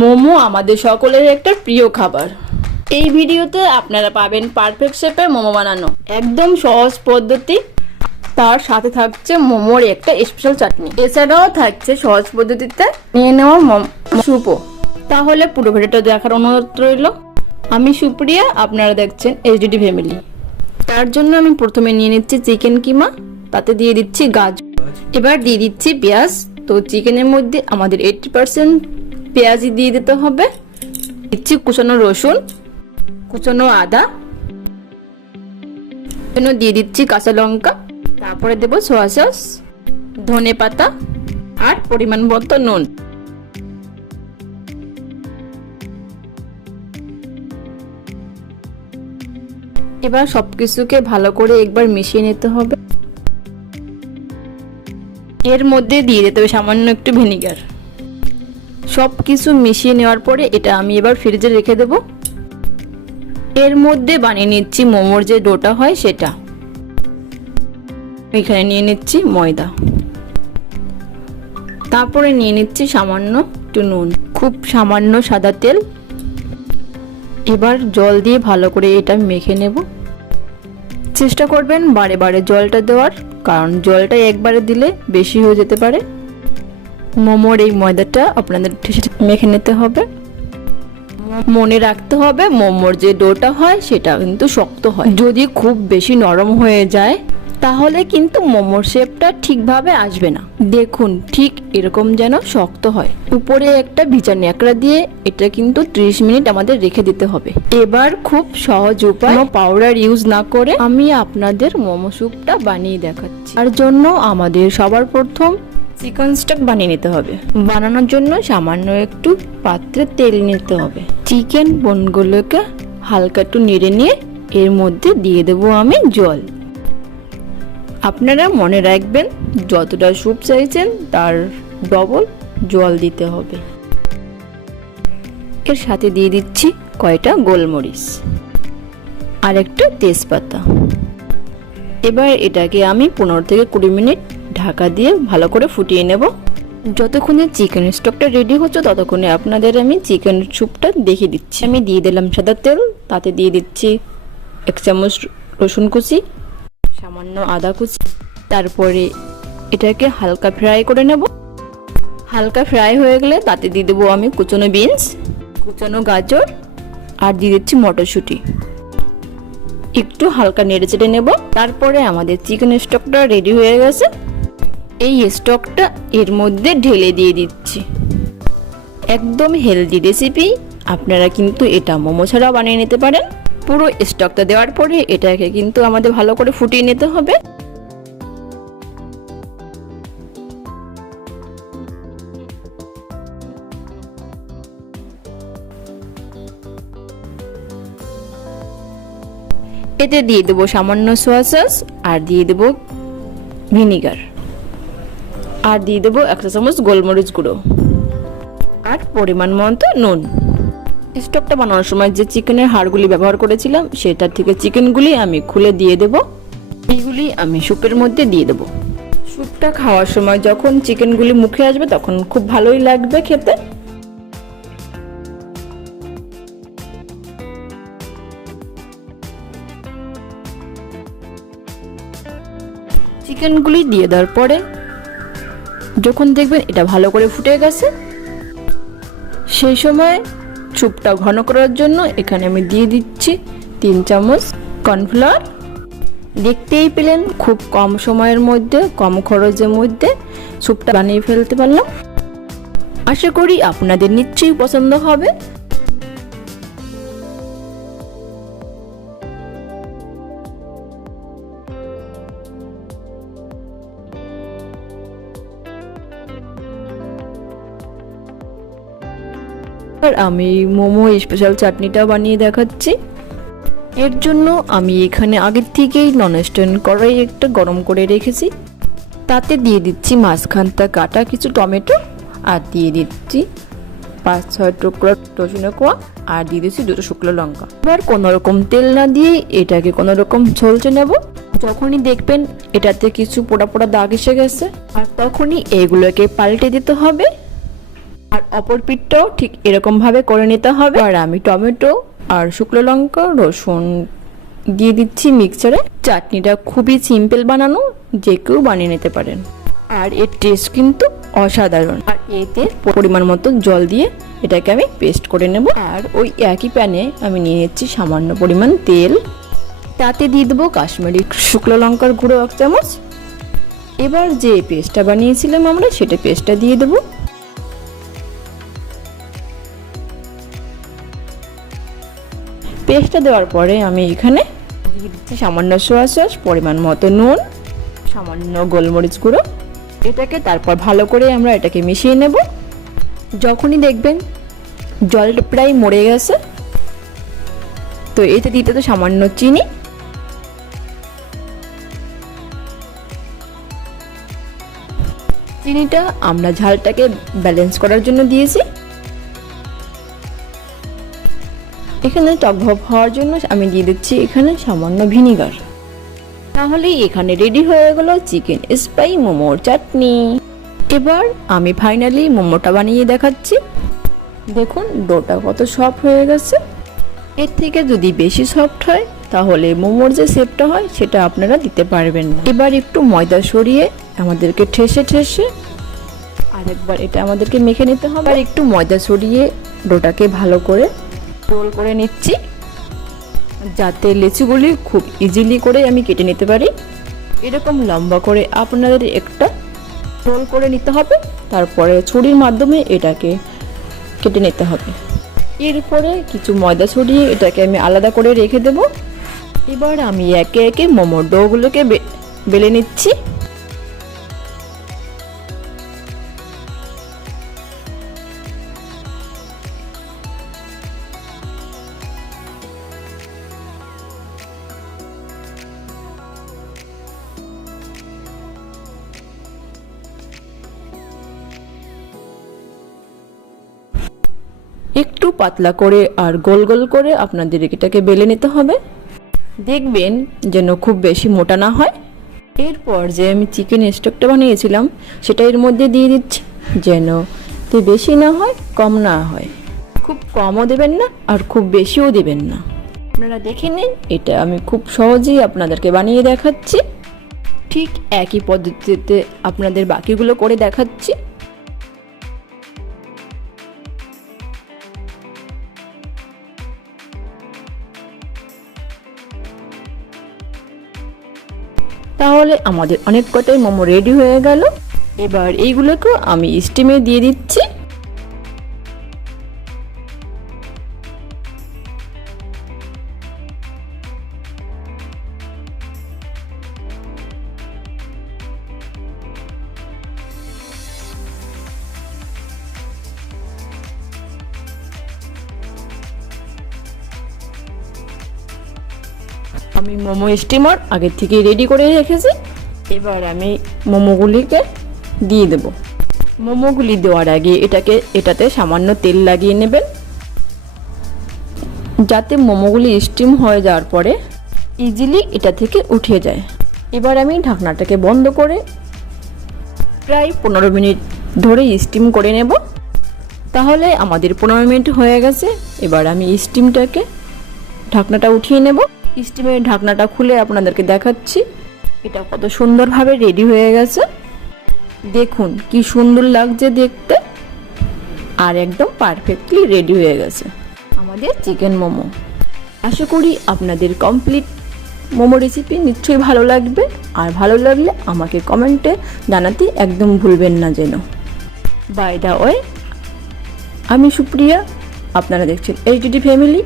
মোমো আমাদের সকলের একটা প্রিয় খাবার। এই ভিডিওতে আপনারা পাবেন পারফেক্ট শেপে মোমো বানানো, একদম সহজ পদ্ধতি। তার সাথে থাকছে মোমোর একটা স্পেশাল চাটনি, এছাড়াও থাকছে সহজ পদ্ধতিতে নিয়ে নেওয়া স্যুপও। তাহলে পুরো ভিডিওটা দেখার অনুরোধ রইল। আমি সুপ্রিয়া, আপনারা দেখছেন এইচডি ফ্যামিলি। তার জন্য আমি প্রথমে নিয়ে নিচ্ছি চিকেন কিমা, তাতে দিয়ে দিচ্ছি গাজর, এবার দিয়ে দিচ্ছি পেঁয়াজ। তো চিকেনের মধ্যে আমাদের 80% পেঁয়াজই দিয়ে দিতে হবে। দিচ্ছি কুচানো রসুন, কুচানো আদা, দিয়ে দিচ্ছি কাঁচা লঙ্কা, তারপরে দেবো সোয়া সস, ধনে পাতা আর পরিমাণ মতো নুন। এবার সবকিছুকে ভালো করে একবার মিশিয়ে নিতে হবে। এর মধ্যে দিয়ে দিতে হবে সামান্য একটু ভিনিগার। সবকিছু মিশিয়ে নেওয়ার পরে এটা আমি এবার ফ্রিজে রেখে দেব। এর মধ্যে বানিয়ে নিচ্ছি মোমোর যে ডোটা হয় সেটা। এখানে নিয়ে নিচ্ছি ময়দা, তারপরে নিয়ে নিচ্ছি সামান্য একটু নুন, খুব সামান্য সাদা তেল। এবার জল দিয়ে ভালো করে এটা মেখে নেব। চেষ্টা করবেন বারে বারে জলটা দেওয়ার, কারণ জলটা একবারে দিলে বেশি হয়ে যেতে পারে। মোমোর এই ময়দাটা আপনাদের মেখে নিতে হবে। মনে রাখতে হবে মোমোর যে ডোটা হয় সেটা কিন্তু শক্ত হয়। যদি খুব বেশি নরম হয়ে যায় তাহলে কিন্তু মোমোর শেপটা ঠিকভাবে আসবে না। দেখুন ঠিক এরকম যেন শক্ত হয়। উপরে একটা ভিজা ন্যাকড়া দিয়ে এটা কিন্তু 30 মিনিট আমাদের রেখে দিতে হবে। এবার খুব সহজ উপায়, পাউডার ইউজ না করে আমি আপনাদের মোমো স্যুপটা বানিয়ে দেখাচ্ছি। তার জন্য আমাদের সবার প্রথম চিকেন স্টক বানিয়ে নিতে হবে। বানানোর জন্য সামান্য একটু পাত্রে তেল নিতে হবে। চিকেন বোনগুলোকে হালকা একটু নেড়ে নিয়ে এর মধ্যে দিয়ে দেবো আমি জল। আপনারা মনে রাখবেন যতটা স্যুপ চাইছেন তার ডবল জল দিতে হবে। এর সাথে দিয়ে দিচ্ছি কয়টা গোলমরিচ আর একটা তেজপাতা। এবার এটাকে আমি 15 থেকে 20 মিনিট ঢাকা দিয়ে ভালো করে ফুটিয়ে নেব। যতক্ষণে চিকেন স্টকটা রেডি হচ্ছে ততক্ষণে আপনাদের আমি চিকেন স্যুপটা দেখিয়ে দিচ্ছি। আমি দিয়ে দিলাম সাদা তেল, তাতে দিয়ে দিচ্ছি 1 চামচ রসুন কুচি, সামান্য আদা কুচি। তারপরে এটাকে হালকা ফ্রাই করে নেব। হালকা ফ্রাই হয়ে গেলে তাতে দিয়ে দেবো আমি কুচনো বিনস, কুচনো গাজর আর দিয়ে দিচ্ছি মটরশুঁটি। একটু হালকা নেড়ে চেড়ে নেব। তারপরে আমাদের চিকেন স্টকটা রেডি হয়ে গেছে। এই স্টকটা এর মধ্যে ঢেলে দিয়ে দিচ্ছি। একদম হেলদি রেসিপি। আপনারা কিন্তু এটা মোমো ছাড়াও বানিয়ে নিতে পারেন। পুরো স্টকটা দেওয়ার পরে এটাকে কিন্তু আমাদের ভালো করে ফুটিয়ে নিতে হবে। এতে দিয়ে দেবো সামান্য সোয়া সস আর দিয়ে দেবো ভিনিগার আর দিয়ে দেবো 1 চা চামচ গোলমরিচ গুঁড়ো আর পরিমাণ মতো নুন। স্টকটা বানানোর সময় যে চিকেনের হাড়গুলি ব্যবহার করেছিলাম সেটার থেকে চিকেনগুলি আমি খুলে দিয়ে দেব। এইগুলি আমি স্যুপের মধ্যে দিয়ে দেব। স্যুপটা খাওয়ার সময় যখন চিকেনগুলি মুখে আসবে তখন খুব ভালোই লাগবে খেতে। চিকেনগুলি দিয়ে দেওয়ার পরে যখন দেখবেন এটা ভালো করে ফুটে গেছে, সেই সময় স্যুপটা ঘন করার জন্য এখানে আমি দিয়ে দিচ্ছি 3 চামচ কর্নফ্লাওয়ার। দেখতেই পেলেন খুব কম সময়ের মধ্যে, কম খরচের মধ্যে স্যুপটা বানিয়ে ফেলতে পারলাম। আশা করি আপনাদের নিশ্চয়ই পছন্দ হবে। আমি মোমো স্পেশাল চাটনিটা বানিয়ে দেখাচ্ছি। এর জন্য আমি এখানে আগের থেকেই ননস্টিক কড়াই একটা গরম করে রেখেছি। তাতে দিয়ে দিচ্ছি মাঝখানটা কাটা কিছু টমেটো আর দিয়ে দিচ্ছি 5-6 টুকরো রসুনের কোয়া আর দিয়ে দিচ্ছি 2টো শুকনো লঙ্কা। এবার কোনো রকম তেল না দিয়ে এটাকে কোনো রকম ঝলসে নেব। যখনই দেখবেন এটাতে কিছু পোড়া পোড়া দাগ এসে গেছে আর তখনই এগুলোকে পাল্টে দিতে হবে। আর অপর পিঠটাও ঠিক এরকমভাবে করে নিতে হবে। আর আমি টমেটো আর শুকনো লঙ্কা রসুন দিয়ে দিচ্ছি মিক্সচারে। চাটনিটা খুবই সিম্পল বানানো, যে কেউ বানিয়ে নিতে পারেন। আর এর টেস্ট কিন্তু অসাধারণ। আর এতে পরিমাণ মতো জল দিয়ে এটাকে আমি পেস্ট করে নেব। আর ওই একই প্যানে আমি নিয়ে নিচ্ছি সামান্য পরিমাণ তেল, তাতে দিয়ে দেবো কাশ্মীরি শুকনো লঙ্কার গুঁড়ো 1 চামচ। এবার যে পেস্টটা বানিয়েছিলাম আমরা, সেটা পেস্টটা দিয়ে দেবো। পেস্টটা দেওয়ার পরে আমি এখানে দিয়ে দিচ্ছি সামান্য সোয়া সস, পরিমাণ মতো নুন, সামান্য গোলমরিচ গুঁড়ো। এটাকে তারপর ভালো করে আমরা এটাকে মিশিয়ে নেব। যখনই দেখবেন জলটা প্রায় মরে গেছে, তো এতে দিতে তো সামান্য চিনি, চিনিটা আমরা ঝালটাকে ব্যালেন্স করার জন্য দিয়েছি। এখানে টকভাব হওয়ার জন্য আমি দিয়ে দিচ্ছি এখানে সামান্য ভিনিগার। তাহলেই এখানে রেডি হয়ে গেল চিকেন স্পাই মোমোর চাটনি। এবার আমি ফাইনালি মোমোটা বানিয়ে দেখাচ্ছি। দেখুন ডোটা কত সফট হয়ে গেছে। এর থেকে যদি বেশি সফট হয় তাহলে মোমোর যে শেপটা হয় সেটা আপনারা দিতে পারবেন না। এবার একটু ময়দা সরিয়ে আমাদেরকে ঠেসে ঠেসে আরেকবার এটা আমাদেরকে মেখে নিতে হবে। আর একটু ময়দা সরিয়ে ডোটাকে ভালো করে রোল করে নিচ্ছি, যাতে লেচিগুলি খুব ইজিলি করে আমি কেটে নিতে পারি। এরকম লম্বা করে আপনাদের একটা রোল করে নিতে হবে, তারপরে ছুরির মাধ্যমে এটাকে কেটে নিতে হবে। এরপরে কিছু ময়দা ছড়িয়ে এটাকে আমি আলাদা করে রেখে দেব। এবার আমি একে একে মোমোর ডোগুলোকে বেলে নিচ্ছি। একটু পাতলা করে আর গোল গোল করে আপনাদের এটাকে বেলে নিতে হবে। দেখবেন যেন খুব বেশি মোটা না হয়। এরপর যে আমি চিকেন স্টকটা বানিয়েছিলাম সেটা এর মধ্যে দিয়ে দিচ্ছি, যেন বেশি না হয় কম না হয়। খুব কমও দেবেন না আর খুব বেশিও দেবেন না। আপনারা দেখে নিন, এটা আমি খুব সহজেই আপনাদেরকে বানিয়ে দেখাচ্ছি। ঠিক একই পদ্ধতিতে আপনাদের বাকিগুলো করে দেখাচ্ছি। তাহলে আমাদের অনেক কটাই মোমো রেডি হয়ে গেল। এবার এইগুলোকে আমি স্টিমে দিয়ে দিচ্ছি। আমি মোমো স্টিমার আগে থেকে রেডি করে রেখেছি। এবার আমি মোমোগুলিকে দিয়ে দেব। মোমোগুলি দেওয়ার আগে এটাতে সামান্য তেল লাগিয়ে নেবেন, যাতে মোমোগুলি স্টিম হয়ে যাওয়ার পরে ইজিলি এটা থেকে উঠে যায়। এবার আমি ঢাকনাটাকে বন্ধ করে প্রায় 15 মিনিট ধরে স্টিম করে নেব। তাহলে আমাদের 15 মিনিট হয়ে গেছে। এবার আমি ঢাকনাটা উঠিয়ে নেব। স্টিমের ঢাকনাটা খুলে আপনাদেরকে দেখাচ্ছি এটা কত সুন্দরভাবে রেডি হয়ে গেছে। দেখুন কি সুন্দর লাগছে দেখতে, আর একদম পারফেক্টলি রেডি হয়ে গেছে আমাদের চিকেন মোমো। আশা করি আপনাদের কমপ্লিট মোমো রেসিপি নিশ্চয়ই ভালো লাগবে। আর ভালো লাগলে আমাকে কমেন্টে জানাতে একদম ভুলবেন না যেন। বাই দ্য ওয়ে, আমি সুপ্রিয়া, আপনারা দেখছেন এইচডি ফ্যামিলি।